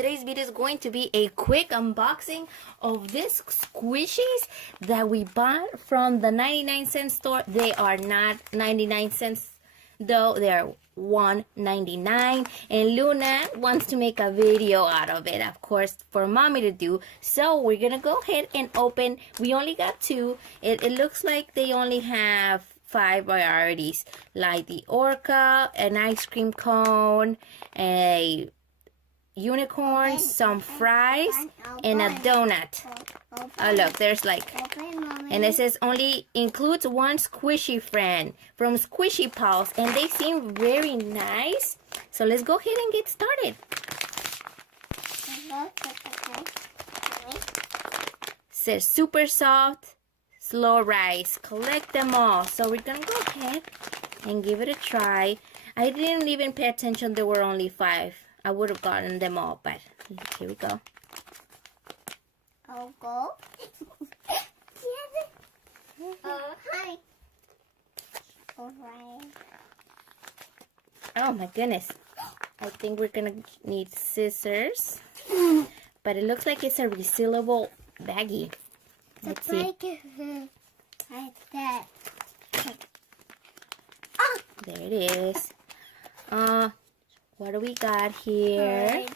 today's video is going to be a quick unboxing of these squishies that we bought from the 99-cent store. They are not 99 cents though, they're $1.99, and Luna wants to make a video out of it, of course, for mommy to do. So we're gonna go ahead and open. We only got two. It looks like they only have 5 varieties, like the orca, an ice cream cone, a unicorn, some fries, and a donut. Oh look, there's like, and it says only includes one squishy friend from Squeezy Pals, and they seem very nice. So let's go ahead and get started. Says super soft, slow rise, collect them all. So we're gonna go ahead and give it a try. I didn't even pay attention there were only 5. I would have gotten them all, but here we go. I'll go. Hi. Alright. Oh my goodness. I think we're gonna need scissors. But it looks like it's a resealable baggie. Let's see. Like that. There it is. What do we got here?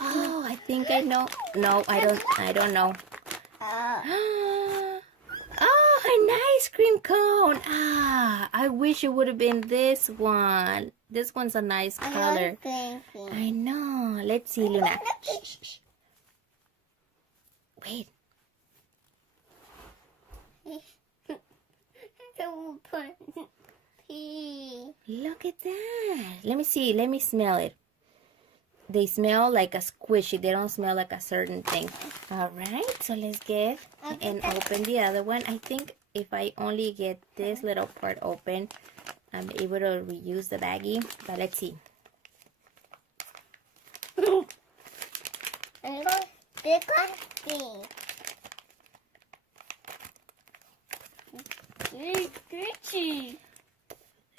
Oh, I think I know. No, I don't know. Oh, an ice cream cone. I wish it would have been this one. This one's a nice color. I know. Let's see, Luna. Shh. Wait. Look at that. Let me see. Let me smell it. They smell like a squishy. They don't smell like a certain thing. Alright, so let's get and open the other one. I think if I only get this little part open, I'm able to reuse the baggie. But let's see. Squishy.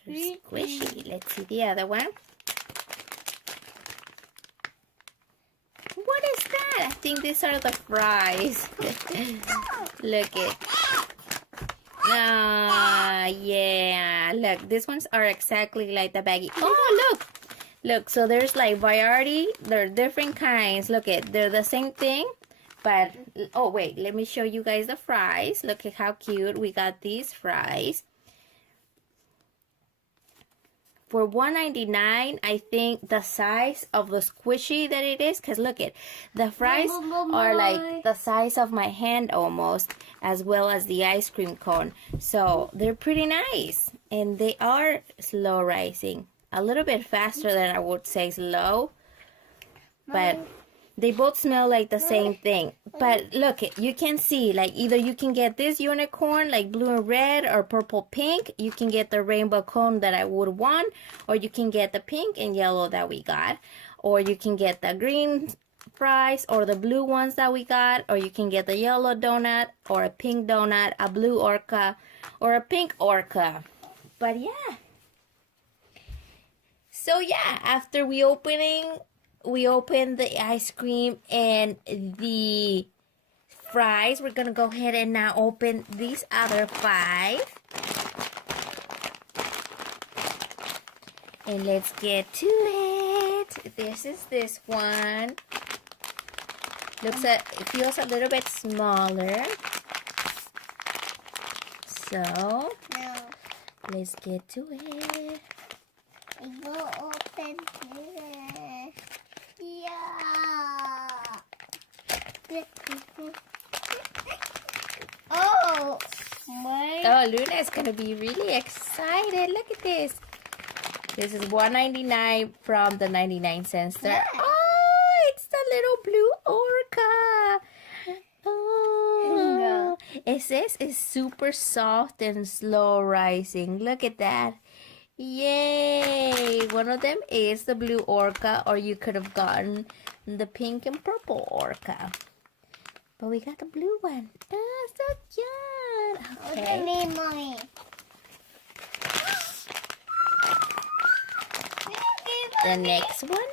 Squishy. Let's see the other one. What is that? I think these are the fries. Look it. Yeah. Look, these ones are exactly like the baggie. Oh, look. Look, so there's like variety. They're different kinds. Look it. They're the same thing. But, oh wait, let me show you guys the fries. Look at how cute we got these fries. For $1.99, I think the size of the squishy that it is, because look at, the fries are like the size of my hand almost, as well as the ice cream cone. So they're pretty nice, and they are slow rising. A little bit faster than I would say slow, but they both smell like the same thing. But look, you can see, like, either you can get this unicorn, like blue and red, or purple pink. You can get the rainbow cone that I would want, or you can get the pink and yellow that we got, or you can get the green fries, or the blue ones that we got, or you can get the yellow donut, or a pink donut, a blue orca, or a pink orca. But yeah. So yeah, after we open the ice cream and the fries, we're gonna go ahead and now open these other 5. And let's get to it. This is this one. It feels a little bit smaller. So let's get to it. I will open this. Yeah. Oh my. Oh, Luna is gonna be really excited. Look at this. This is $1.99 from the 99-cent store. Yeah. Oh, it's the little blue orca. Oh, it says it's super soft and slow rising. Look at that. Yay! One of them is the blue orca, or you could have gotten the pink and purple orca. But we got the blue one. Oh, so cute! Okay. Mommy. The next one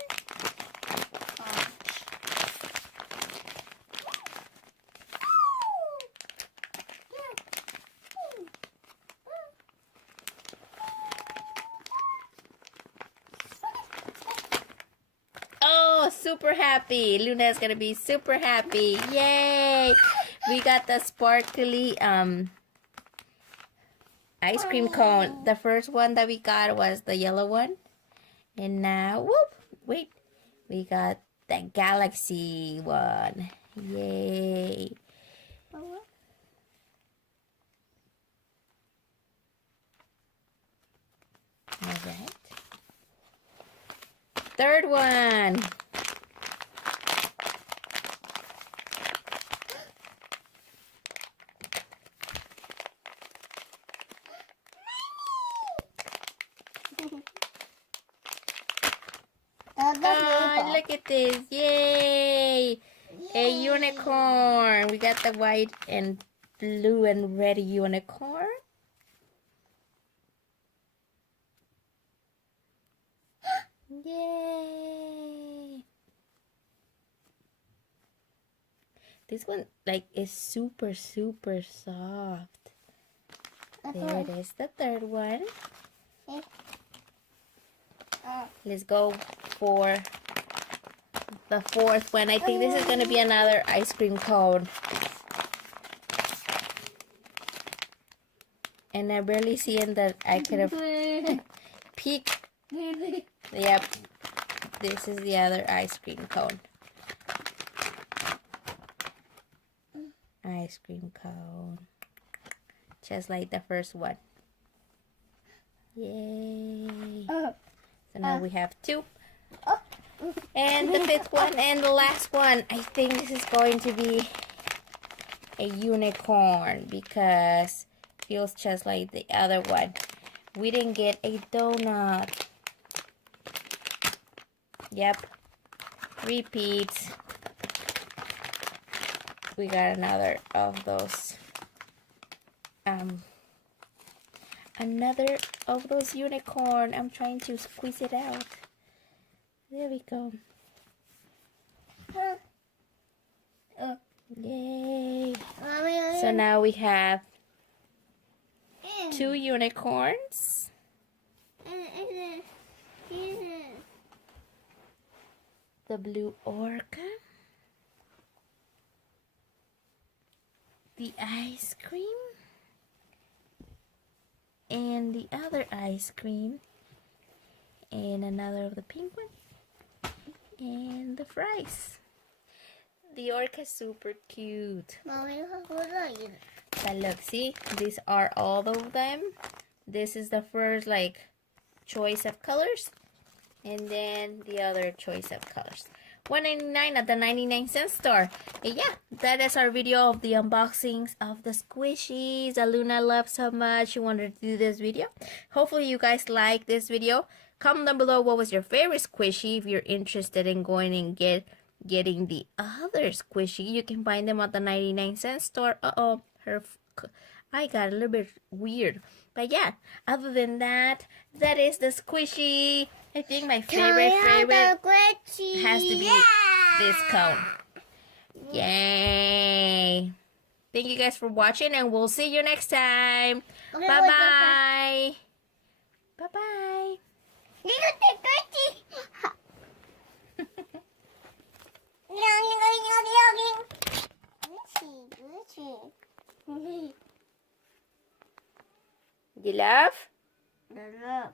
super happy. Luna is gonna be super happy. Yay! We got the sparkly ice cream cone. The first one that we got was the yellow one. And now, whoop! Wait. We got the galaxy one. Yay! Alright. Third one. Oh, look at this. Yay! A unicorn. We got the white and blue and red unicorn. Yay! This one like is super soft. There it is, the third one. Let's go for the fourth one. I think this is gonna be another ice cream cone. And I barely see in that I could have peeked. Yep, this is the other ice cream cone. Ice cream cone. Just like the first one. Yay. So now we have two. And the fifth one and the last one. I think this is going to be a unicorn because it feels just like the other one. We didn't get a donut. Yep. Repeats. We got another of those. Another of those unicorn. I'm trying to squeeze it out. There we go. Yay. So now we have two unicorns. The blue orca. The ice cream. And the other ice cream. And another of the pink one. And the fries. The orca is super cute. But look, see? These are all of them. This is the first, like, choice of colors. And then the other choice of colors. $1.99 at the 99-cent store. And yeah, that is our video of the unboxings of the squishies that Luna loves so much. She wanted to do this video. Hopefully you guys like this video. Comment down below what was your favorite squishy. If you're interested in going and getting the other squishy, you can find them at the 99-cent store. I got a little bit weird. But yeah, other than that, that is the squishy. I think my favorite has to be this cone. Yay! Thank you guys for watching, and we'll see you next time. Bye-bye. Bye-bye. You love? I love.